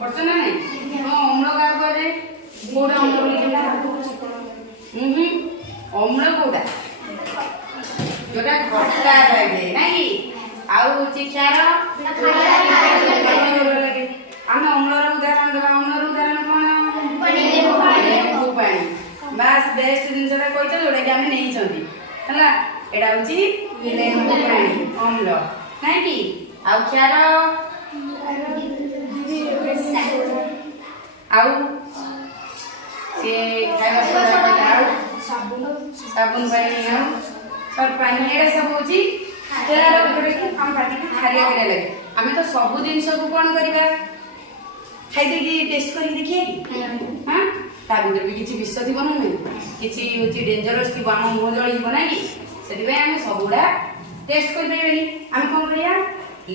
पढ़छ ना नहीं हां अम्ल का करे कोडा अम्ल लिखला अम्ल कोडा जोटा खट्टा लागे नाही आउ चिक्षार आमे अम्लर उदाहरण देबा अम्लर उदाहरण कोन पानी बस बेस्ट जिनसटा कहछ जोटा कि आमे नहीं छथि हला एडा होची लेम्बू पानी अम्ल नाही कि आउ क्षार आउ से खाଇବା साबुन पानी आउ और पानी एडा सब होची तेरा गोटे हम पाटी के खारिया करे लगे हमें तो सब दिन सब कोन करबा खाइ दे कि टेस्ट करी देखिए हां ता भीतर भी किछि विष थी बनो नै किछि होची डेंजरस थी बाम मुह जळी बना कि सेति भाई हमें सबुडा टेस्ट कर देबेनी हम कोन करिया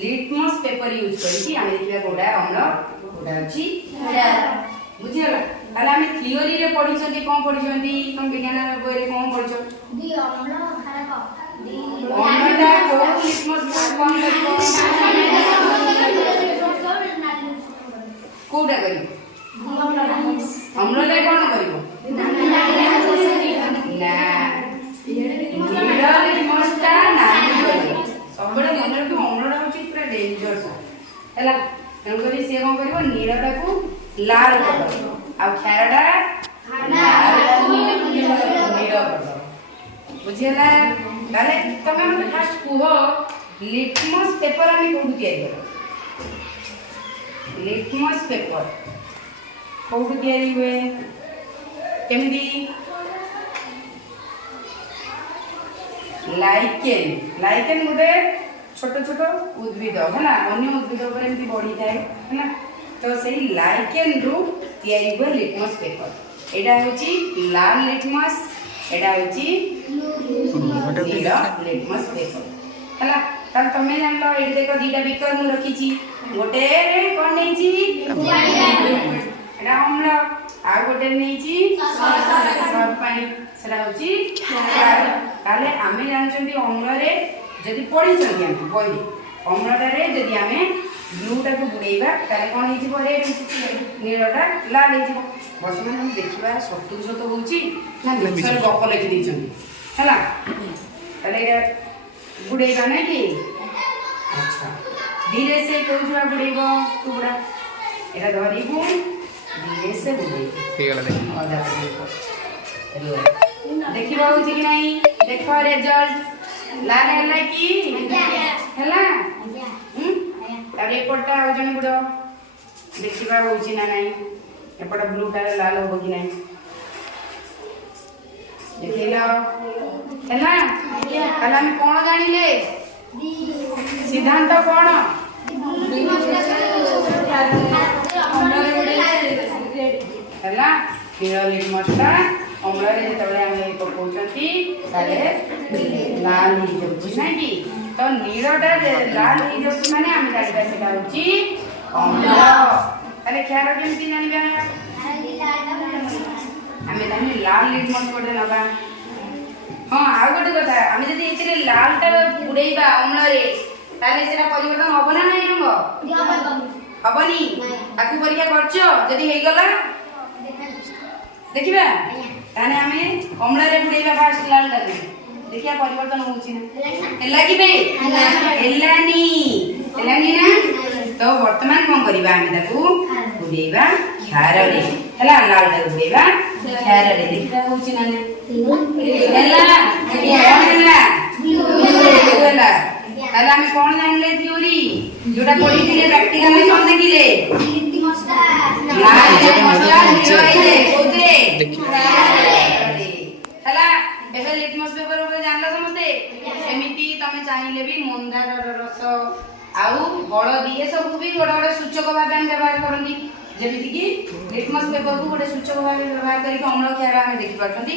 लिटमस पेपर यूज करी कि हमें देखिबा कोडा अम्ल कोडा अछि बुझियला ताले हमें थियोरी रे पढी छथि कोन पढी छथि कोन विज्ञान बोय रे कोन पढी छ दी अम्ल खराब अम्लटा को लिटमस कोन करिवो कोडा करिवो अम्ल ले कोन करिवो ना नीला लिटमस टा ना सबडे मन रे अम्लटा होची पूरा डेंजर हैला एन करी से कोन करिवो नीलाटा को लाल कर आ खाराटा नीला कर बुझियला ताले तमे हम फास्ट कुहो लिटमस पेपर आनी कोडु तयारी करो लिटमस पेपर कोडु तयारी हुए केमदी लाइकेन गुटे छोट छोट उद्भिद है ना अन्य उद्भिद पर एमती बढ़ी थाए है ना तो सही लाइकेन रु तयारी हुए लिटमस पेपर एडा होची लाल लिटमस एडा होची नीला लिटमस पेपर हला तब तमे जानलो एडी देखो दीटा बिकर मु रखी छी गोटे रे कोन नै छी एडा अम्ल आ गोटे नै छी सब पानी सेडा होची ताले आमे जानचंती अम्ल रे जदी पड़ी छथि हम पड़ी अम्लटा रे जदी आमे ब्लूटा को बुड़ेइबा ताले कोन हे छी परे नीलटा लाल हे छी वर्तमान हम देखिबा सत्तु सत होची ना मिक्सर गप लिखि दै छथि हला ताले एटा बुड़ेइबा नै कि अच्छा धीरे से कोइ जुआ बुड़ेइबो टुकड़ा एटा धरिबो धीरे से बुड़ेइबो ठीक है देखि आधा देखिबा होची कि नै देखो रिजल्ट लाल हैला कि हैला तारे एपटा हो जने बुडो देखिबा होची ना नै एपटा ब्लू टा लाल हो कि नै देखिला हैला कल हम कोन जानिले सिद्धांत कोन हैला नीला लिटमस टा अम्ल रे जेतबे हम पकोचंती ताले लाल ही जउची नै कि तो नीलटा लाल ही जउची माने हम जानिबा सेटा होची अम्ल अरे ख्यार केमती जानिबा हमें जानि लाल लिटमस कोडे नबा हां आ गोटे कथा हम जदी एथिरे लालटा बुड़ेइबा अम्ल रे ताले सेटा परिवर्तन होबो ना नै रंग हबनी ताकू परीक्षा करछो जदी हेई गला देखिबा ताने हमें अम्ल रे बुड़ेइबा फास्ट लाल लागे देखिया परिवर्तन होउची ना एला कि बे एलानी ना तो वर्तमान कोन करिबा हम ताकू बुड़ेइबा खार रे हला लाल रे बुड़ेइबा खार रे देखिबा होउची ना एला एला ताले हम कोन जानले थ्योरी जोटा पढी थिले प्रैक्टिकल में कोन देखिले लाल रे मसला हिरोइले कोते हला एबे लिटमस पेपर ऊपर जानला समझते सेमिति तमे चाहिले भी मंदार रस आउ हळदी ए सब भी गोडा गोडा सूचक भाबे हम व्यवहार करंदी जेमिति कि लिटमस पेपर को गोडे सूचक भाबे व्यवहार करी अम्ल क्षार हम देखि पाछंती।